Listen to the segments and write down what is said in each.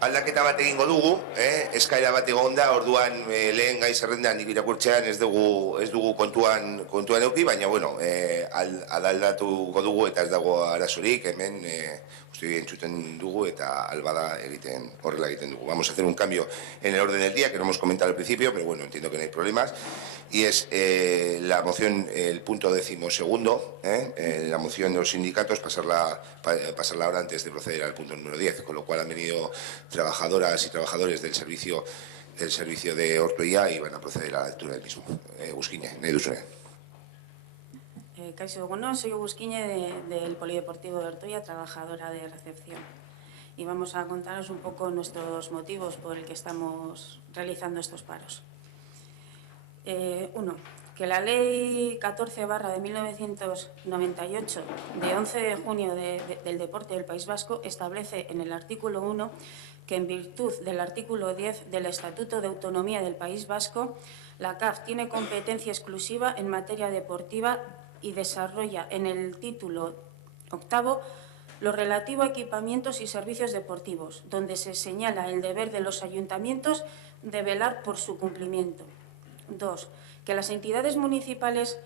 Aldaketa bat egingo dugu, eskaera bat egon da, orduan lehen gai zerrendan nik irakurtzean ez dugu kontuan eduki, baina bueno, aldatuko dugu eta ez dago arazorik, hemen entzuten dugu eta albada horrela egiten dugu. Vamos a hacer un cambio en el orden del día, que no hemos comentado al principio, pero bueno, entiendo que no hay problemas, y es la moción, el punto 12º, la moción de los sindicatos, pasarla ahora antes de proceder al punto número 10, con lo cual han venido trabajadoras y trabajadores del servicio de Ortuella y van a proceder a la lectura del mismo. Busquiñe, nahi duzune. Kaixo, bueno, soy Busquiñe del Polideportivo de Ortuella, trabajadora de recepción. Y vamos a contaros un poco nuestros motivos por el que estamos realizando estos paros. Uno, que la Ley 14 de 1998, de 11 de junio del Deporte del País Vasco, establece en el artículo 1 que en virtud del artículo 10 del Estatuto de Autonomía del País Vasco, la CAF tiene competencia exclusiva en materia deportiva y desarrolla en el título 8 lo relativo a equipamientos y servicios deportivos, donde se señala el deber de los ayuntamientos de velar por su cumplimiento. 2. Que las entidades municipales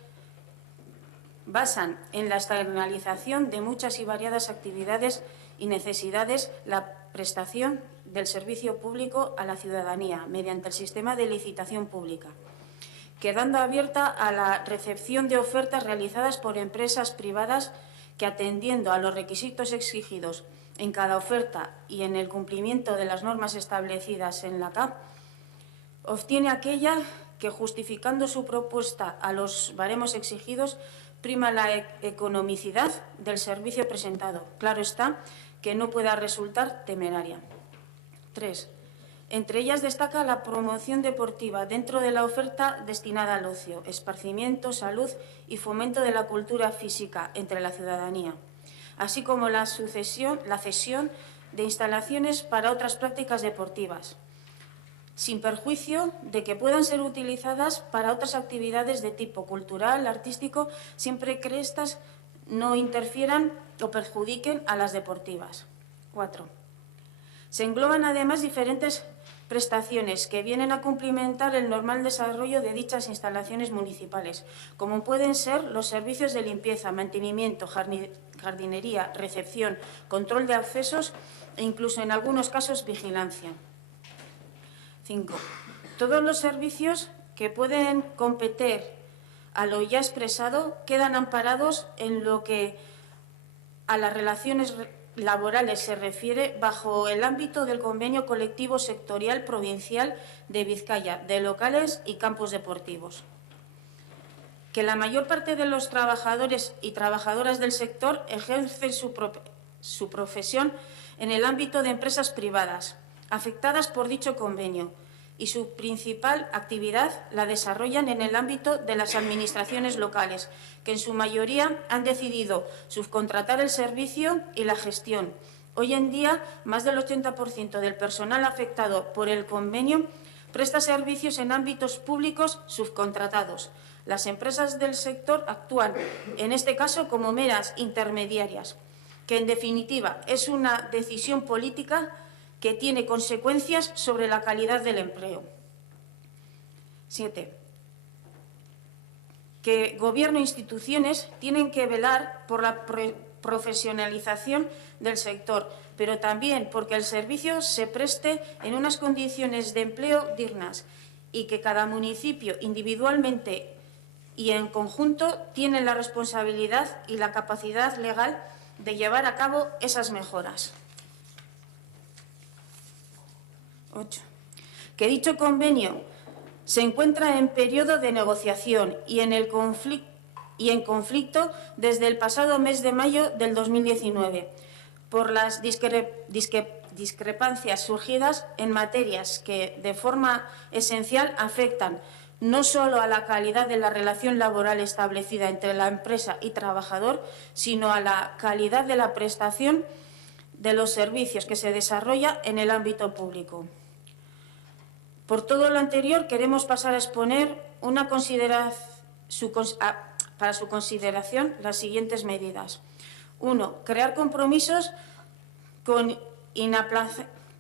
basan en la externalización de muchas y variadas actividades y necesidades la prestación del servicio público a la ciudadanía mediante el sistema de licitación pública, quedando abierta a la recepción de ofertas realizadas por empresas privadas que, atendiendo a los requisitos exigidos en cada oferta y en el cumplimiento de las normas establecidas en la CAP, obtiene aquella que, justificando su propuesta a los baremos exigidos, prima la economicidad del servicio presentado. Claro está que no pueda resultar temeraria. 3. Entre ellas destaca la promoción deportiva dentro de la oferta destinada al ocio, esparcimiento, salud y fomento de la cultura física entre la ciudadanía, así como la cesión de instalaciones para otras prácticas deportivas, sin perjuicio de que puedan ser utilizadas para otras actividades de tipo cultural, artístico, siempre que éstas no interfieran o perjudiquen a las deportivas. 4. Se engloban además diferentes prestaciones que vienen a cumplimentar el normal desarrollo de dichas instalaciones municipales, como pueden ser los servicios de limpieza, mantenimiento, jardinería, recepción, control de accesos e incluso en algunos casos vigilancia. 5. Todos los servicios que pueden competir a lo ya expresado quedan amparados en lo que a las relaciones laborales se refiere bajo el ámbito del convenio colectivo sectorial provincial de Vizcaya de locales y campos deportivos. Que la mayor parte de los trabajadores y trabajadoras del sector ejercen su profesión en el ámbito de empresas privadas afectadas por dicho convenio y su principal actividad la desarrollan en el ámbito de las administraciones locales, que en su mayoría han decidido subcontratar el servicio y la gestión. Hoy en día, más del 80% del personal afectado por el convenio presta servicios en ámbitos públicos subcontratados. Las empresas del sector actúan, en este caso, como meras intermediarias, que en definitiva es una decisión política que tiene consecuencias sobre la calidad del empleo. 7. Que Gobierno e instituciones tienen que velar por la profesionalización del sector, pero también porque el servicio se preste en unas condiciones de empleo dignas y que cada municipio individualmente y en conjunto tiene la responsabilidad y la capacidad legal de llevar a cabo esas mejoras. 8. Que dicho convenio se encuentra en periodo de negociación y en conflicto desde el pasado mes de mayo del 2019 por las discrepancias surgidas en materias que de forma esencial afectan no solo a la calidad de la relación laboral establecida entre la empresa y trabajador, sino a la calidad de la prestación de los servicios que se desarrolla en el ámbito público. Por todo lo anterior, queremos pasar a exponer para su consideración las siguientes medidas. 1. Crear compromisos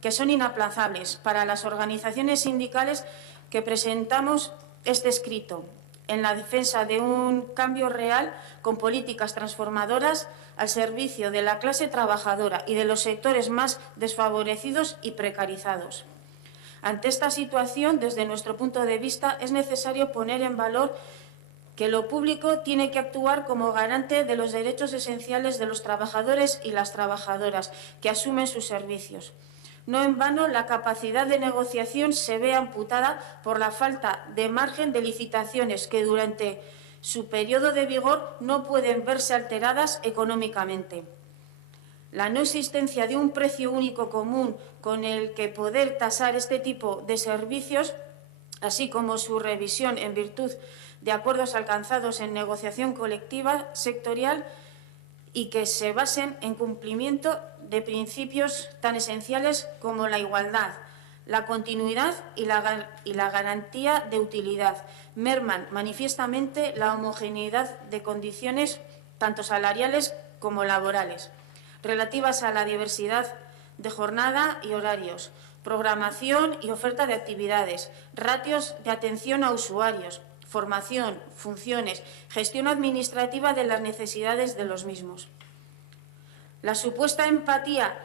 que son inaplazables para las organizaciones sindicales que presentamos este escrito en la defensa de un cambio real con políticas transformadoras al servicio de la clase trabajadora y de los sectores más desfavorecidos y precarizados. Ante esta situación, desde nuestro punto de vista, es necesario poner en valor que lo público tiene que actuar como garante de los derechos esenciales de los trabajadores y las trabajadoras que asumen sus servicios. No en vano, la capacidad de negociación se ve amputada por la falta de margen de licitaciones que durante su periodo de vigor no pueden verse alteradas económicamente. La no existencia de un precio único común con el que poder tasar este tipo de servicios, así como su revisión en virtud de acuerdos alcanzados en negociación colectiva sectorial y que se basen en cumplimiento de principios tan esenciales como la igualdad, la continuidad y la garantía de utilidad, merman manifiestamente la homogeneidad de condiciones tanto salariales como laborales, relativas a la diversidad de jornada y horarios, programación y oferta de actividades, ratios de atención a usuarios, formación, funciones, gestión administrativa de las necesidades de los mismos. La supuesta empatía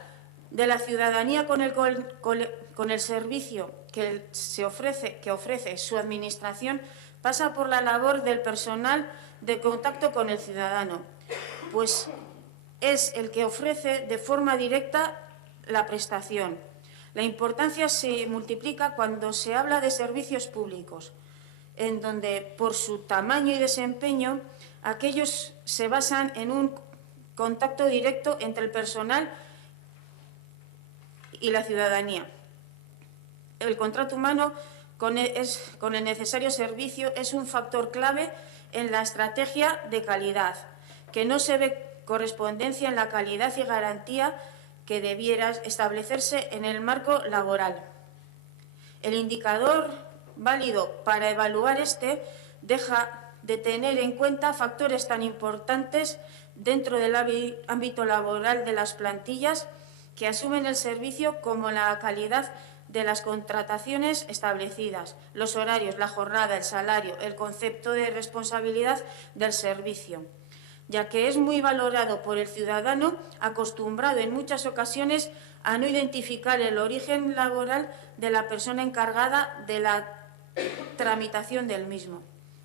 de la ciudadanía con el servicio que ofrece su administración pasa por la labor del personal de contacto con el ciudadano, pues es el que ofrece de forma directa la prestación. La importancia se multiplica cuando se habla de servicios públicos, en donde, por su tamaño y desempeño, aquellos se basan en un contacto directo entre el personal y la ciudadanía. El contrato humano con el necesario servicio es un factor clave en la estrategia de calidad, que no se ve correspondencia en la calidad y garantía que debiera establecerse en el marco laboral. El indicador válido para evaluar deja de tener en cuenta factores tan importantes dentro del ámbito laboral de las plantillas que asumen el servicio como la calidad de las contrataciones establecidas, los horarios, la jornada, el salario, el concepto de responsabilidad del servicio, ya que es muy valorado por el ciudadano, acostumbrado en muchas ocasiones a no identificar el origen laboral de la persona encargada de la tramitación del mismo.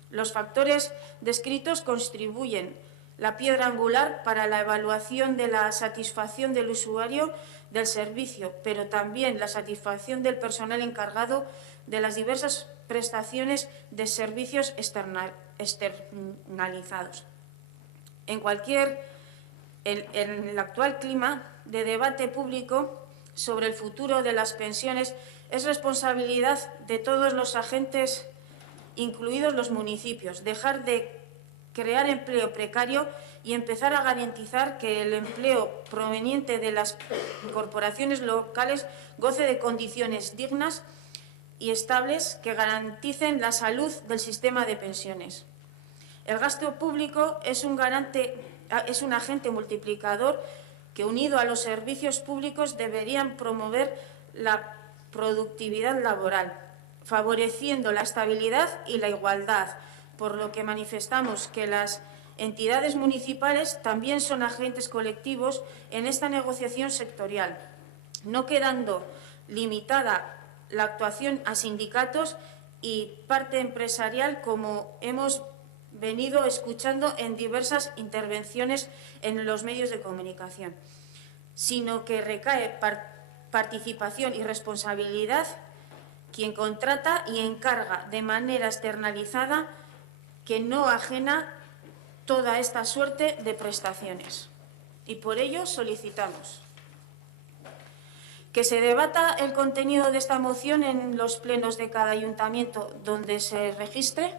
Los factores descritos constituyen la piedra angular para la evaluación de la satisfacción del usuario del servicio, pero también la satisfacción del personal encargado de las diversas prestaciones de servicios externalizados. En el actual clima de debate público sobre el futuro de las pensiones, es responsabilidad de todos los agentes, incluidos los municipios, dejar de crear empleo precario y empezar a garantizar que el empleo proveniente de las corporaciones locales goce de condiciones dignas y estables que garanticen la salud del sistema de pensiones. El gasto público es un agente multiplicador que, unido a los servicios públicos, deberían promover la productividad laboral, favoreciendo la estabilidad y la igualdad, por lo que manifestamos que las entidades municipales también son agentes colectivos en esta negociación sectorial, no quedando limitada la actuación a sindicatos y parte empresarial, como hemos venido escuchando en diversas intervenciones en los medios de comunicación, sino que recae participación y responsabilidad quien contrata y encarga de manera externalizada, que no ajena toda esta suerte de prestaciones. Y por ello solicitamos que se debata el contenido de esta moción en los plenos de cada ayuntamiento donde se registre,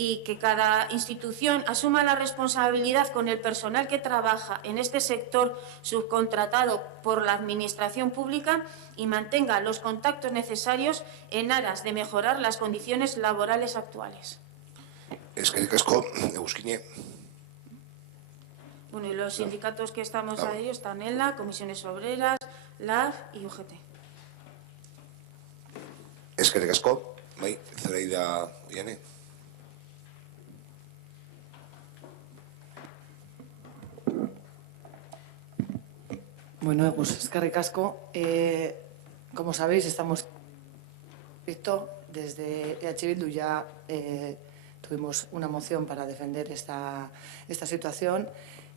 y que cada institución asuma la responsabilidad con el personal que trabaja en este sector subcontratado por la Administración pública y mantenga los contactos necesarios en aras de mejorar las condiciones laborales actuales. Eskerrik asko, Euskine. Bueno, y los sindicatos que estamos a ellos, TANELA, Comisiones Obreras, LAF y UGT. Eskerrik asko, bai, Zoraida Oiane. Bueno, pues eskerrik asko. Como sabéis, estamos desde EH Bildu ya tuvimos una moción para defender esta situación.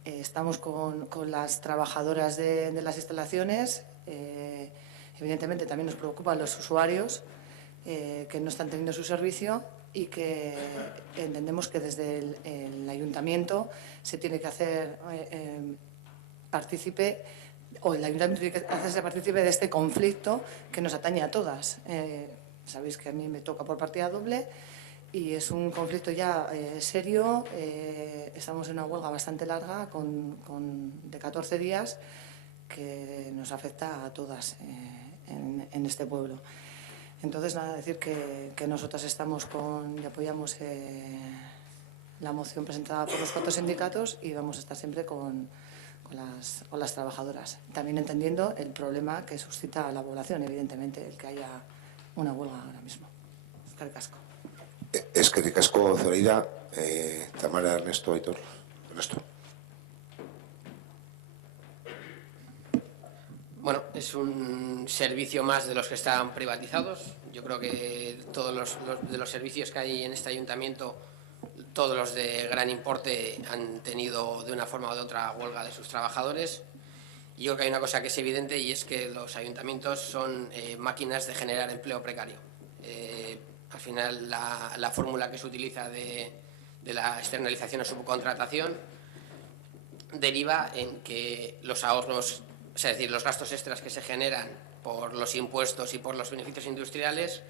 Estamos con las trabajadoras de las instalaciones. Evidentemente también nos preocupan los usuarios que no están teniendo su servicio y que entendemos que desde el ayuntamiento se tiene que hacer partícipe, o el ayuntamiento tiene que hacerse partícipe de este conflicto que nos atañe a todas. Sabéis que a mí me toca por partida doble y es un conflicto ya serio. Estamos en una huelga bastante larga de 14 días que nos afecta a todas en este pueblo. Entonces, nada, decir que nosotros estamos y apoyamos la moción presentada por los 4 sindicatos y vamos a estar siempre con las trabajadoras. También entendiendo el problema que suscita a la población, evidentemente, el que haya una huelga ahora mismo. Eskerrik asko. Eskerrik asko, Zoraida. Tamara, Ernesto, Aitor. Ernesto. Bueno, es un servicio más de los que están privatizados. Yo creo que todos los servicios que hay en este ayuntamiento, todos los de gran importe, han tenido de una forma o de otra huelga de sus trabajadores. Y yo creo que hay una cosa que es evidente y es que los ayuntamientos son máquinas de generar empleo precario. Al final, la fórmula que se utiliza de la externalización o subcontratación deriva en que los ahorros, es decir, los gastos extras que se generan por los impuestos y por los beneficios industriales,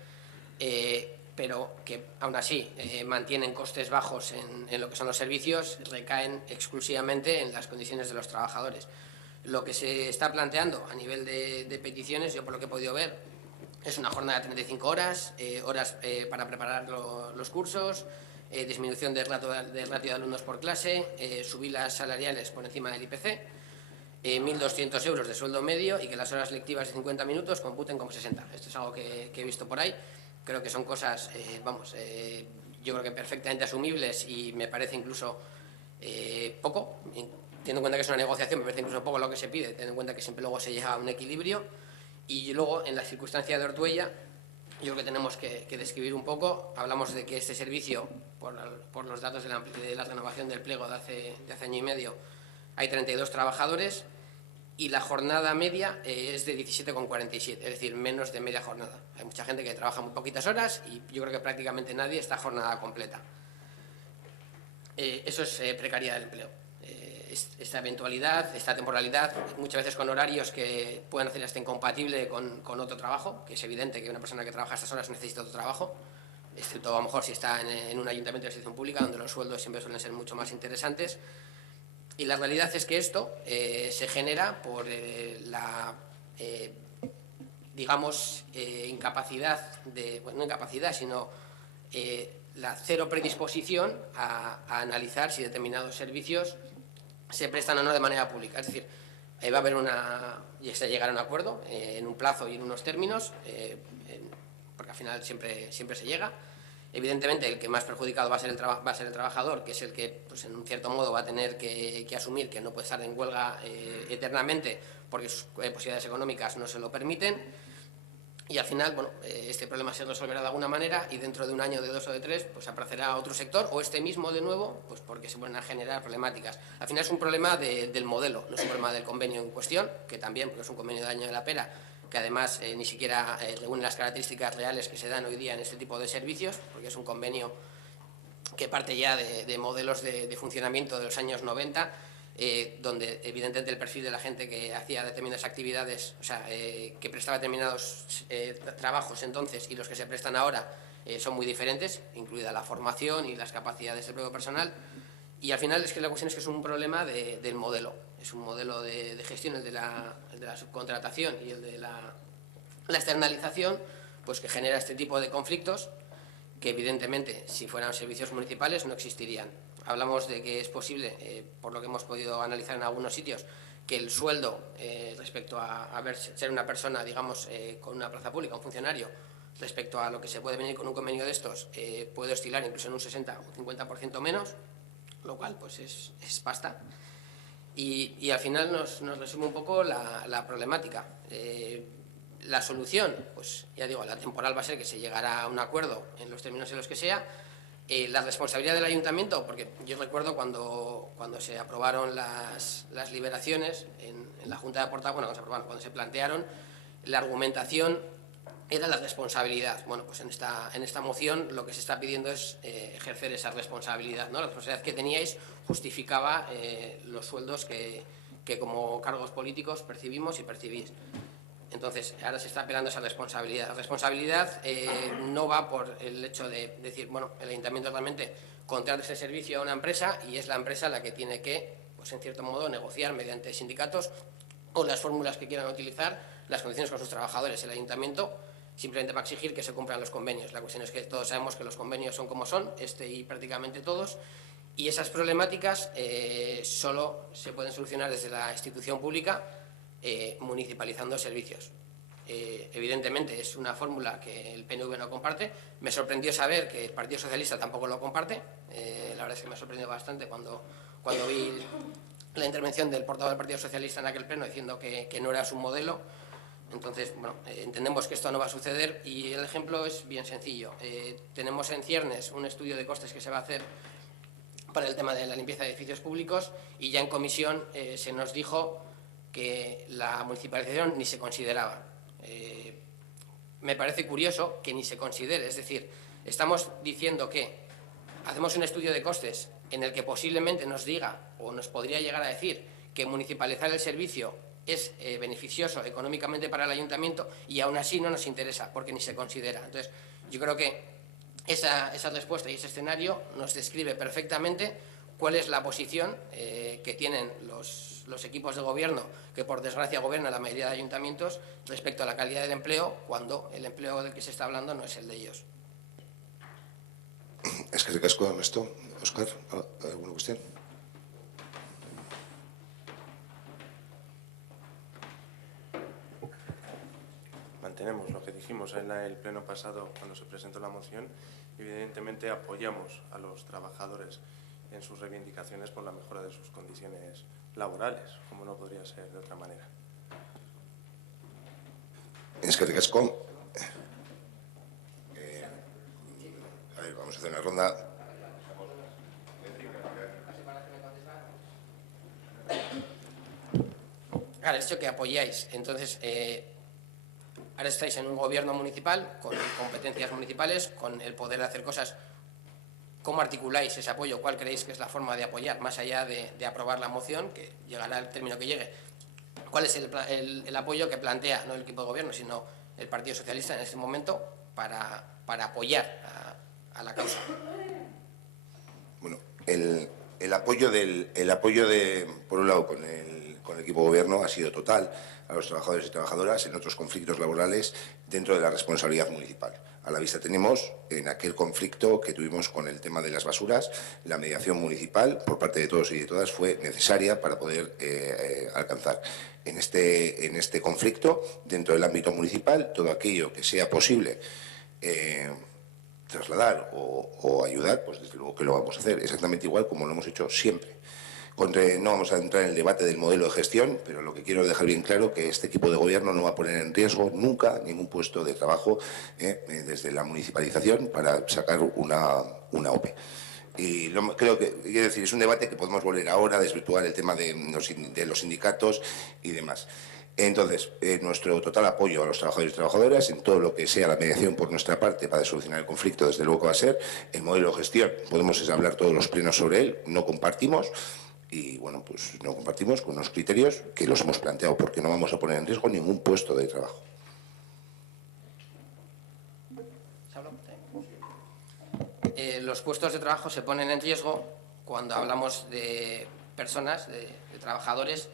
pero que aún así mantienen costes bajos en lo que son los servicios, recaen exclusivamente en las condiciones de los trabajadores. Lo que se está planteando a nivel de peticiones, yo por lo que he podido ver, es una jornada de 35 horas, para preparar los cursos, disminución del ratio de alumnos por clase, subidas salariales por encima del IPC, 1.200 euros de sueldo medio y que las horas lectivas de 50 minutos computen como 60. Esto es algo que he visto por ahí. Creo que son cosas, yo creo que perfectamente asumibles y me parece incluso poco, teniendo en cuenta que es una negociación, me parece incluso poco lo que se pide, teniendo en cuenta que siempre luego se llega a un equilibrio. Y luego, en la circunstancia de Ortuella, yo creo que tenemos que describir un poco. Hablamos de que este servicio, por los datos de la renovación del pliego de hace año y medio, hay 32 trabajadores y la jornada media es de 17,47, es decir, menos de media jornada. Hay mucha gente que trabaja muy poquitas horas y yo creo que prácticamente nadie está jornada completa. Eso es precariedad del empleo. Esta eventualidad, esta temporalidad, muchas veces con horarios que pueden hacer hasta incompatible con otro trabajo, que es evidente que una persona que trabaja estas horas necesita otro trabajo, excepto a lo mejor si está en un ayuntamiento de institución pública, donde los sueldos siempre suelen ser mucho más interesantes. Y la realidad es que esto se genera por incapacidad, no incapacidad, sino la cero predisposición a analizar si determinados servicios se prestan o no de manera pública. Es decir, va a haber se llegará a un acuerdo en un plazo y en unos términos, porque al final siempre se llega. Evidentemente, el que más perjudicado va a ser el trabajador, que es el que, pues, en un cierto modo, va a tener que asumir que no puede estar en huelga eternamente porque sus posibilidades económicas no se lo permiten. Y al final, bueno, este problema se resolverá de alguna manera y dentro de un año, de 2 o de 3, pues aparecerá otro sector o este mismo de nuevo, pues porque se van a generar problemáticas. Al final es un problema del modelo, no es un problema del convenio en cuestión, que también, porque es un convenio de Año de la Pera, que además ni siquiera reúne las características reales que se dan hoy día en este tipo de servicios, porque es un convenio que parte ya de modelos de funcionamiento de los años 90, donde evidentemente el perfil de la gente que hacía determinadas actividades, o sea, que prestaba determinados trabajos entonces y los que se prestan ahora son muy diferentes, incluida la formación y las capacidades del propio personal. Y al final es que la cuestión es que es un problema del modelo, es un modelo de gestión, el de la subcontratación y el de la externalización, pues que genera este tipo de conflictos que evidentemente si fueran servicios municipales no existirían. Hablamos de que es posible, por lo que hemos podido analizar en algunos sitios, que el sueldo respecto a ser una persona, digamos, con una plaza pública, un funcionario, respecto a lo que se puede venir con un convenio de estos, puede oscilar incluso en un 60 o 50% menos, lo cual pues es pasta. Y al final nos resume un poco la problemática. La solución, pues ya digo, la temporal va a ser que se llegará a un acuerdo en los términos en los que sea. La responsabilidad del ayuntamiento, porque yo recuerdo cuando se aprobaron las liberaciones en la Junta de Portavoz, cuando se plantearon, la argumentación era la responsabilidad. Bueno, pues en esta moción lo que se está pidiendo es ejercer esa responsabilidad, ¿no? La responsabilidad que teníais justificaba los sueldos que como cargos políticos percibimos y percibís. Entonces, ahora se está apelando a esa responsabilidad. La responsabilidad no va por el hecho de decir, bueno, el ayuntamiento realmente contrata ese servicio a una empresa y es la empresa la que tiene que, pues en cierto modo, negociar mediante sindicatos o las fórmulas que quieran utilizar las condiciones con sus trabajadores. El ayuntamiento simplemente va a exigir que se cumplan los convenios. La cuestión es que todos sabemos que los convenios son como son, y prácticamente todos, y esas problemáticas solo se pueden solucionar desde la institución pública, municipalizando servicios. Evidentemente es una fórmula que el PNV no comparte. Me sorprendió saber que el Partido Socialista tampoco lo comparte. La verdad es que me sorprendió bastante cuando vi la intervención del portavoz del Partido Socialista en aquel pleno diciendo que no era su modelo. Entonces, bueno, entendemos que esto no va a suceder y el ejemplo es bien sencillo. Tenemos en ciernes un estudio de costes que se va a hacer para el tema de la limpieza de edificios públicos y ya en comisión se nos dijo que la municipalización ni se consideraba. Me parece curioso que ni se considere, es decir, estamos diciendo que hacemos un estudio de costes en el que posiblemente nos diga o nos podría llegar a decir que municipalizar el servicio es beneficioso económicamente para el ayuntamiento y aún así no nos interesa porque ni se considera. Entonces, yo creo que esa respuesta y ese escenario nos describe perfectamente cuál es la posición que tienen los equipos de gobierno, que por desgracia gobiernan la mayoría de ayuntamientos, respecto a la calidad del empleo, cuando el empleo del que se está hablando no es el de ellos. Es que ricasco con esto. Óscar, ¿alguna cuestión? Mantenemos lo que dijimos en el pleno pasado cuando se presentó la moción. Evidentemente apoyamos a los trabajadores en sus reivindicaciones por la mejora de sus condiciones laborales, como no podría ser de otra manera. Es que ricasco. A ver, vamos a hacer una ronda. Claro, esto que apoyáis. Entonces, ahora estáis en un gobierno municipal, con competencias municipales, con el poder de hacer cosas. ¿Cómo articuláis ese apoyo? ¿Cuál creéis que es la forma de apoyar? Más allá de aprobar la moción, que llegará el término que llegue. ¿Cuál es el apoyo que plantea, no el equipo de gobierno, sino el Partido Socialista en ese momento para apoyar a la causa? Bueno, el apoyo de, por un lado, con el equipo de gobierno ha sido total a los trabajadores y trabajadoras en otros conflictos laborales dentro de la responsabilidad municipal. A la vista tenemos, en aquel conflicto que tuvimos con el tema de las basuras, la mediación municipal por parte de todos y de todas fue necesaria para poder alcanzar en este conflicto, dentro del ámbito municipal, todo aquello que sea posible trasladar o ayudar, pues desde luego que lo vamos a hacer, exactamente igual como lo hemos hecho siempre. No vamos a entrar en el debate del modelo de gestión, pero lo que quiero dejar bien claro que este equipo de gobierno no va a poner en riesgo nunca ningún puesto de trabajo desde la municipalización para sacar una OPE. Y creo que, quiero decir, es un debate que podemos volver ahora a desvirtuar el tema de los sindicatos y demás. Entonces, nuestro total apoyo a los trabajadores y trabajadoras en todo lo que sea la mediación por nuestra parte para solucionar el conflicto, desde luego que va a ser. El modelo de gestión, podemos hablar todos los plenos sobre él, no compartimos. Y bueno, pues no compartimos con unos criterios que los hemos planteado porque no vamos a poner en riesgo ningún puesto de trabajo. Los puestos de trabajo se ponen en riesgo cuando hablamos de personas, de trabajadores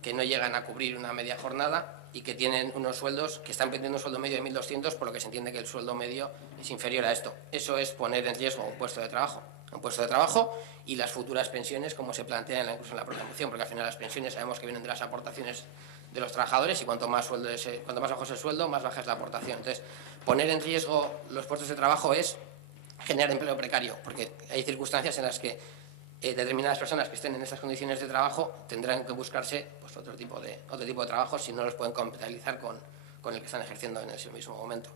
que no llegan a cubrir una media jornada y que tienen unos sueldos, que están pidiendo un sueldo medio de 1.200, por lo que se entiende que el sueldo medio es inferior a esto. Eso es poner en riesgo un puesto de trabajo. un puesto de trabajo, y las futuras pensiones, como se plantea incluso en la propia moción, porque al final las pensiones sabemos que vienen de las aportaciones de los trabajadores, y cuanto más bajo es el sueldo, más baja es la aportación. Entonces, poner en riesgo los puestos de trabajo es generar empleo precario, porque hay circunstancias en las que determinadas personas que estén en estas condiciones de trabajo tendrán que buscarse pues, otro tipo de trabajo si no los pueden compatibilizar con el que están ejerciendo en ese mismo momento.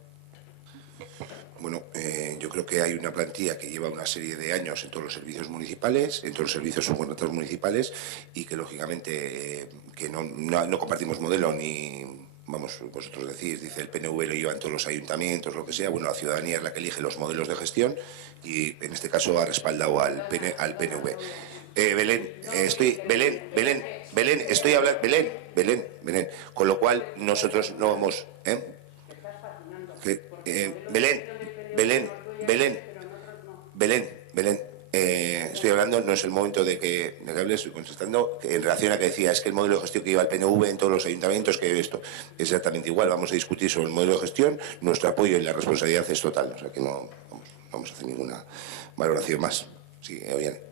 Bueno, yo creo que hay una plantilla que lleva una serie de años en todos los servicios municipales, en todos los servicios subcontratados municipales, y que lógicamente que no compartimos modelo ni, vamos, vosotros decís, dice el PNV lo llevan todos los ayuntamientos, lo que sea. Bueno, la ciudadanía es la que elige los modelos de gestión y en este caso ha respaldado al PNV. Belén, estoy hablando, Belén, con lo cual nosotros no vamos, Belén, estoy hablando, no es el momento de que hables, estoy contestando en relación a que decía, es que el modelo de gestión que lleva el PNV en todos los ayuntamientos, que esto es exactamente igual. Vamos a discutir sobre el modelo de gestión, nuestro apoyo y la responsabilidad es total, o sea que no vamos a hacer ninguna valoración más. Sí, oye.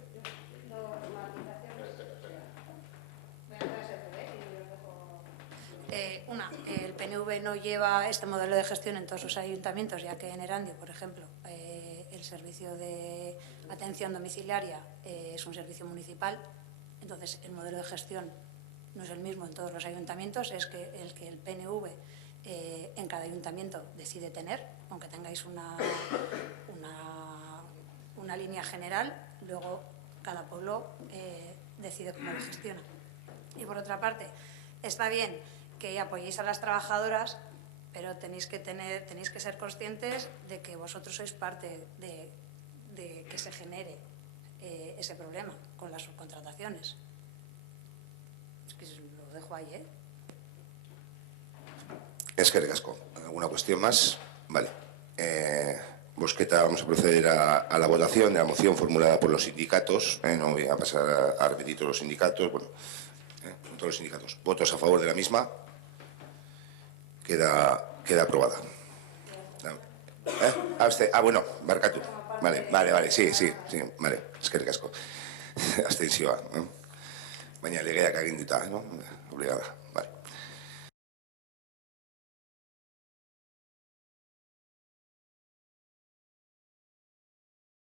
El PNV no lleva este modelo de gestión en todos sus ayuntamientos, ya que en Erandio, por ejemplo, el servicio de atención domiciliaria es un servicio municipal, entonces el modelo de gestión no es el mismo en todos los ayuntamientos, es que el PNV en cada ayuntamiento decide tener, aunque tengáis una línea general, luego cada pueblo decide cómo lo gestiona. Y por otra parte, está bien que apoyéis a las trabajadoras, pero tenéis que ser conscientes de que vosotros sois parte de que se genere ese problema con las subcontrataciones. Es que lo dejo ahí, ¿eh? Es que recasco. ¿Alguna cuestión más? Vale. Bosqueta, vamos a proceder a la votación de la moción formulada por los sindicatos. No voy a pasar a repetir todos los sindicatos. Bueno, todos los sindicatos. ¿Votos a favor de la misma? Queda aprobada. Bueno, barkatu. Vale, sí, vale, eskerrik asko. Abstentzioa, baina legeak aginduta, no? Obligada, vale.